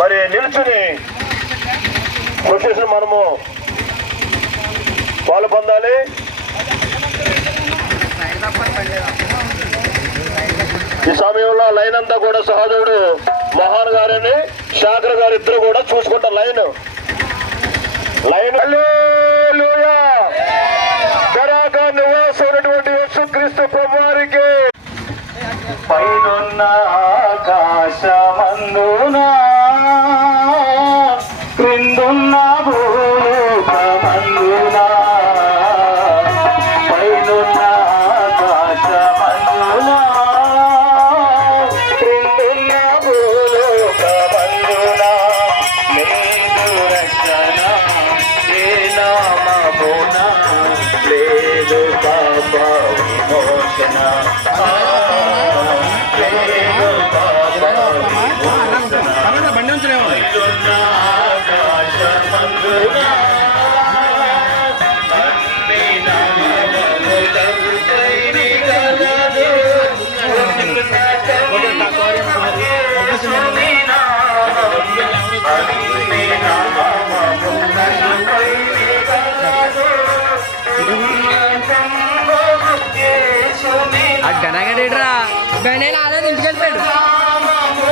మరి నిల్చుని ప్రొసెషన్ మనము పాలు పొందాలి. ఈ సమయంలో లైన్ అంతా కూడా సహోదరుడు మోహన్ గారిని శాఖర్ గారు ఇద్దరు కూడా చూసుకుంటారు. లైన్ హల్లెలూయా. బరాకా నివాసమైనటువంటి యేసుక్రీస్తు ప్రభువారికి పైనున్న ఆకాశమందునా క్రిందున్న భూలోకమందునా పైనున్న ఆకాశమందునా క్రిందున్న భూలోకమందునా లేదు రక్షణ ఏ నామమున లేదు పాప విమోచన గణగడేడ్రా గణే నాదే ఇంటికి వెళ్ళిపోయాడు.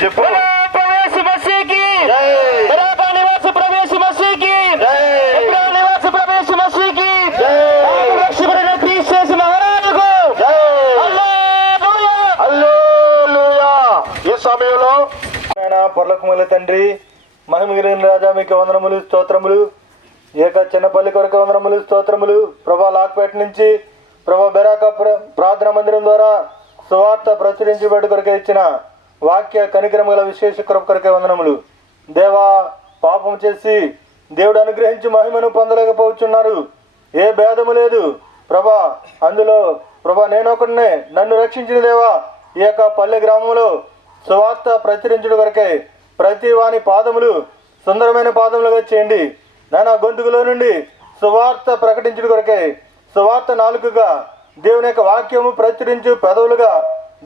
చెప్పు. ఈ సమయంలో పరలోకముల తండ్రి, మహిమగిరిన రాజా, మీకు వందనములు స్తోత్రములు. ఏక చిన్నపల్లి కొరకు వందనములు స్తోత్రములు. ప్రభా లాక్పేట నుంచి ప్రభా బెరాక ప్రార్థనా మందిరం ద్వారా సువార్త ప్రచురించబడి కొరకే ఇచ్చిన వాక్య కనికరముల విశేష కృప కొరకే వందనములు. దేవా, పాపం చేసి దేవుడు అనుగ్రహించి మహిమను పొందలేకపోతున్నారు. ఏ భేదము లేదు ప్రభా. అందులో ప్రభా నేనొకడినే, నన్ను రక్షించిన దేవా ఈ యొక్క పల్లె గ్రామంలో సువార్త ప్రచురించడం కొరకే ప్రతి వాని పాదములు సుందరమైన పాదములుగా చేయండి. నానా గొంతుకులో నుండి సువార్త ప్రకటించడం కొరకే సువార్త నాలుకగా దేవుని యొక్క వాక్యము ప్రచురించు పెదవులుగా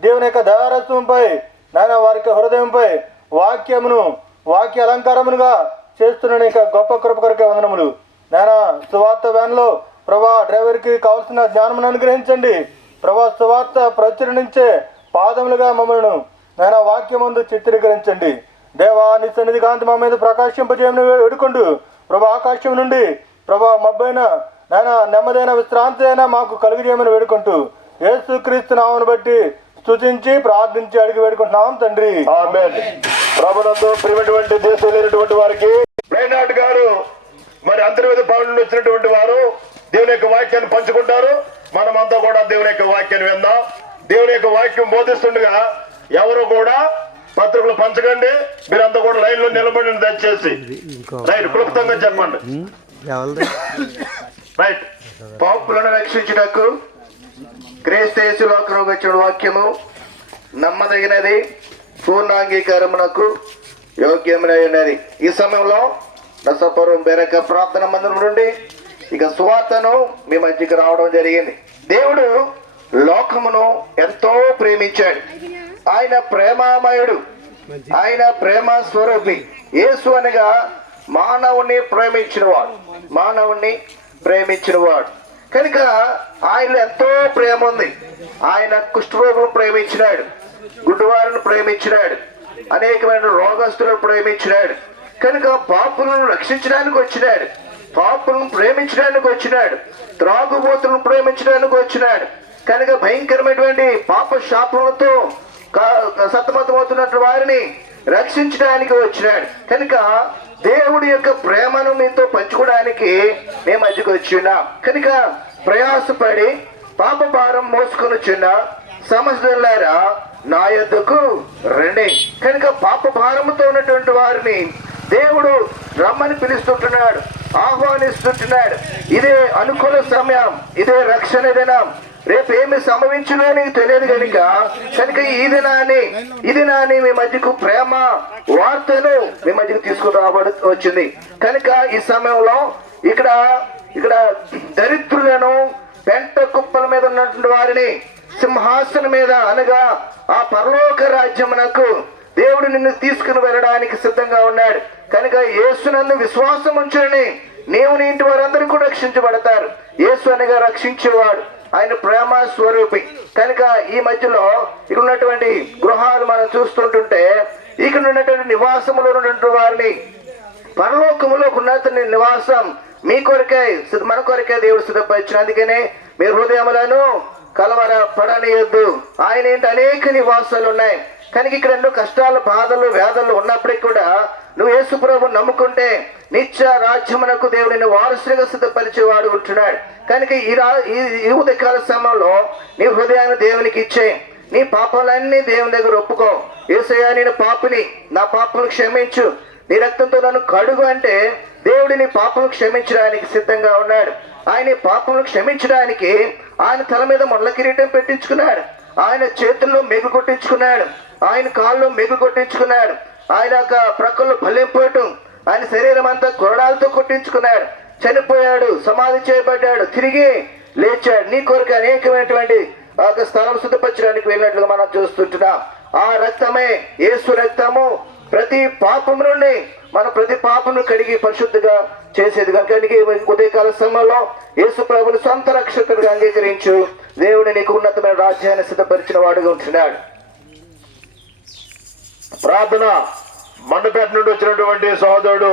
దేవుని యొక్క దయారత్వంపై నాయన వారికి హృదయంపై వాక్య అలంకారములుగా చేస్తున్న ఇక గొప్ప కృప కొరకే వందనములు. నాయన సువార్త వ్యాన్లో ప్రభా డ్రైవర్కి కావాల్సిన జ్ఞానమును అనుగ్రహించండి. ప్రభా సువార్త ప్రచురించే పాదములుగా మమ్మల్ని నాయన వాక్యమందు చిత్రీకరించండి. దేవా, నీ సన్నిధి కాంతి మా మీద ప్రకాశింపజేయమని వేడుకుంటూ ప్రభా ఆకాశం నుండి ప్రభా మబ్బైన నాయన నెమ్మదైన విశ్రాంతి అయినా మాకు కలుగజేయమని వేడుకుంటూ యేసుక్రీస్తు నామమును బట్టి స్తుతించి ప్రార్థించి అడిగి వేడుకుంటున్నాం తండ్రి. ఆమేన్. ప్రభునందు ప్రియమైనటువంటి దేశం లేనటువంటి వారికి బ్రైనార్డ్ గారు మరి అంతర్వేద భవన్ నుండి వచ్చినటువంటి వారు దేవుని యొక్క వాక్యాన్ని పంచుకుంటారు. మనమంతా కూడా దేవుని యొక్క వాక్యాన్ని విందాం. దేవుని యొక్క వాక్యం బోధిస్తుండగా ఎవరు కూడా పత్రికలు పంచకండి. మీరంతా కూడా లైన్ లో నిలబడి దయచేసి రైట్ క్లుప్తంగా చెప్పండి. రైట్. పాపులను రక్షించుటకు క్రీస్తు లోకంలోకి వచ్చిన వాక్యము నమ్మదగినది, పూర్ణాంగీకారమునకు యోగ్యమైనది. ఈ సమయంలో నసపురం బెరక ప్రార్థన మందిరం నుండి ఇక సువార్తను మీ మధ్యకి రావడం జరిగింది. దేవుడు లోక లోకమును ఎంతో ప్రేమించాడు. ఆయన ప్రేమామయుడు, ఆయన ప్రేమ స్వరూపి. యేసు అనగా మానవుణ్ణి ప్రేమించినవాడు కనుక ఆయనలో ఎంతో ప్రేమ ఉంది. ఆయన కుష్ఠరోగులను ప్రేమించినాడు, గుడ్డివారిని ప్రేమించినాడు, అనేకమైన రోగస్తులను ప్రేమించినాడు. కనుక పాపులను రక్షించడానికి వచ్చినాడు, పాపులను ప్రేమించడానికి వచ్చినాడు, త్రాగుబోతులను ప్రేమించడానికి వచ్చినాడు. కనుక భయంకరమైనటువంటి పాప శాపములతో సతమతమవుతున్నట్టు వారిని రక్షించడానికి వచ్చినాడు. కనుక దేవుడి యొక్క ప్రేమను మీతో పంచుకోవడానికి మేము మధ్యకు వచ్చిన్నాం. కనుక ప్రయాసపడి పాప భారం మోసుకొని చిన్న సమస్యలారా నా యొద్దకు రండి. కనుక పాప భారముతో ఉన్నటువంటి వారిని దేవుడు రమ్మని పిలుస్తుంటున్నాడు, ఆహ్వానిస్తుంటున్నాడు. ఇదే అనుకూల సమయం, ఇదే రక్షణ దినం. రేపు ఏమి సంభవించునో నీకు తెలియదు కనుక ఈ దినాన్ని మీ మధ్యకు ప్రేమ వార్తను మీ మధ్యకు తీసుకుని వచ్చింది. కనుక ఈ సమయంలో ఇక్కడ దరిద్రులను పెంట కుప్పల మీద ఉన్నటువంటి వారిని సింహాసనం మీద అనగా ఆ పరలోక రాజ్యమునకు దేవుడు నిన్ను తీసుకుని వెళ్ళడానికి సిద్ధంగా ఉన్నాడు. కనుక యేసునందు విశ్వాసం ఉంచని నీవు నీ ఇంటి వారందరూ కూడా రక్షించబడతారు. యేసు అనగా రక్షించేవాడు, ఆయన ప్రేమ స్వరూపి. కనుక ఈ మధ్యలో ఇక్కడ ఉన్నటువంటి గృహాలు మనం చూస్తుంటుంటే ఇక్కడ ఉన్నటువంటి నివాసములో ఉన్నటువంటి వారిని పరలోకములో ఉన్నత నివాసం మీ కొరకే, మన కొరకే దేవుడు సిద్ధపరిచిన. అందుకనే మీ హృదయములను కలవర పడనియొద్దు. ఆయన ఏంటి అనేక నివాసాలు ఉన్నాయి. కనుక ఇక్కడ ఎన్నో కష్టాలు, బాధలు, వేదనలు ఉన్నప్పటికీ కూడా నువ్వు యేసు ప్రభువును నమ్ముకుంటే నిత్య రాజ్యమునకు దేవుడిని వారసుడిగా సిద్ధపరిచేవాడు ఉంటున్నాడు. కనుక ఈ ఉదయకాల సమయంలో నీ హృదయాన్ని దేవునికి ఇచ్చే, నీ పాపాలన్నీ దేవుని దగ్గర ఒప్పుకో. యేసయ్యా నేను పాపిని, నా పాపను క్షమించు, నీ రక్తంతో నన్ను కడుగు అంటే దేవుడు నీ పాపను క్షమించడానికి సిద్ధంగా ఉన్నాడు. ఆయన పాపను క్షమించడానికి ఆయన తల మీద మొల్ల కిరీటం పెట్టించుకున్నాడు, ఆయన చేతుల్లో మెగు కొట్టించుకున్నాడు, ఆయన కాళ్ళు మెగు కొట్టించుకున్నాడు, ఆయన యొక్క ప్రక్కల్లో బల్లెంపోవటం, ఆయన శరీరం అంతా కొరడాలతో కొట్టించుకున్నాడు, చనిపోయాడు, సమాధి చేయబడ్డాడు, తిరిగి లేచాడు. నీ కొరకు అనేకమైనటువంటి ఒక స్థలం సిద్ధపరచడానికి వెళ్ళినట్లుగా మనం చూస్తుంటున్నాం. ఆ రక్తమే యేసు రక్తము ప్రతి పాపం నుండి మన ప్రతి పాపను కడిగి పరిశుద్ధిగా చేసేది కనుక ఉదయకాల సమయంలో యేసు ప్రభుని సొంత రక్షకుడిగా అంగీకరించు. దేవుడు నీకు ఉన్నతమైన రాజ్యాన్ని సిద్ధపరిచిన వాడుగా ఉంటున్నాడు. ప్రార్థన. మండపేట నుండి వచ్చినటువంటి సహోదరుడు